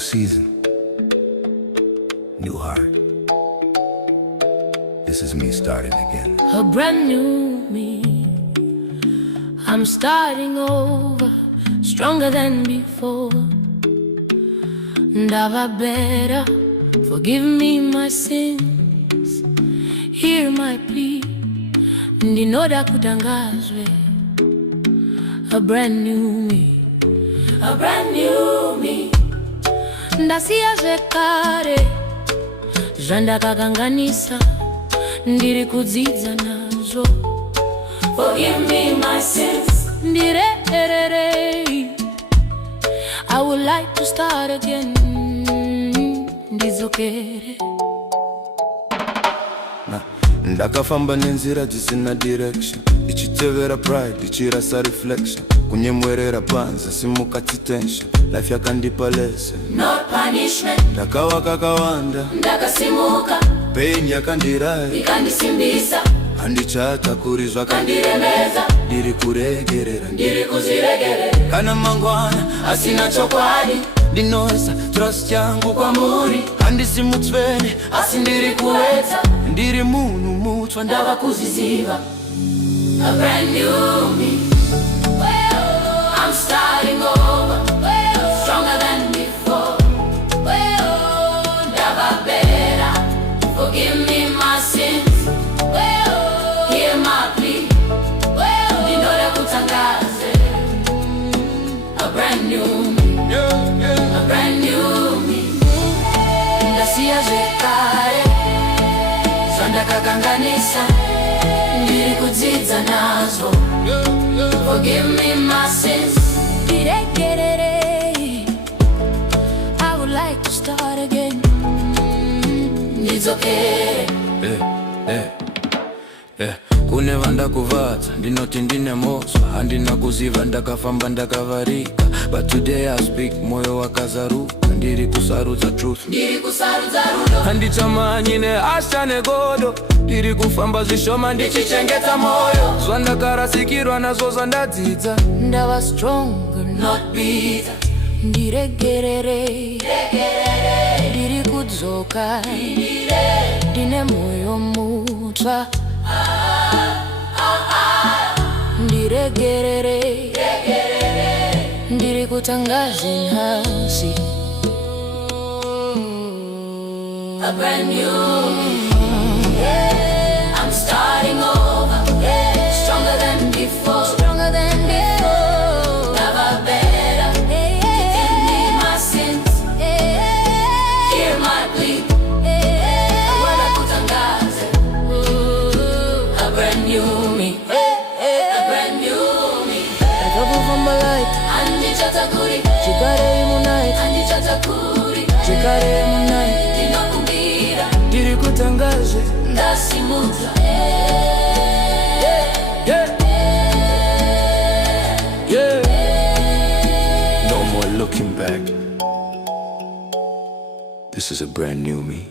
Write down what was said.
season, new heart. This is me starting again. A brand new me. I'm starting over, stronger than before. Ndava better, forgive me my sins. Hear my plea, ndinoda kutangazwe. A brand new me. A brand new me. Ndasiya zvekare zvandakakanganisa, ndiri kudzidza nazvo. Forgive me my sins. Ndirererei, I would like to start again. Ndidzokere. Ndakafamba nenzira dzisina direction, ichitevera pride, ichirasa reflection. Kunyemwerera panza, simukati tension. Life yakandipa lesson, not punishment. Ndakawa kakawanda, ndakasimuka. Pain yakandirai, ikandisimbisa. Handichatakurizwa kandiremeza. Ndiri kuregerera, ndiri kuziregerera. Kana mangwana, asina chokwadi. Ndinoisa trust yangu kwa muri. Handisimutsvene, asi ndiri kuedza. Ndiri munhu mutsva, ndava kuziziva. A brand new me. I'm starting over, stronger than before. Ndava better, forgive me my sins. Hear my plea, ndinoda kutangaze. A brand new me, a brand new me. Ndasiya zvekare zvandakakanganisa, ndiri kudzidza nazvo. Forgive me my sins. Ndiregerere, I would like to start again. Ndidzokere. Kune vandakuvadza, ndinoti ndine mosva. Handina kuziva, ndakafamba ndakavarika. But today I speak, moyo wakazaruka. Ndiri kusarudza truth, ndiri kusarudza rudo. Handichamanyi neasha negodo. Ndiri kufamba zvishoma ndichichengeta moyo. Zvandakarasikirwa nazvo zvandadzidza. Ndava stronger, not bitter. Ndiregerere, ndiri kudzoka. Ndine moyo mutsva. Ndiregerere, ndiri kutangaza nhasi. A brand new me. I'm starting over, stronger than before. Stronger than before. Never better. Forgive me my sins. Hear my plea. Wala kutangaze. A brand new me. A brand new me. Ndakakufamba light, Andichatakuri. chikare imunite, Andichatakuri. chikare imunite. Ndinokumbira, Ndiri kutangaze. ndasimudzwa. No more looking back. This is a brand new me.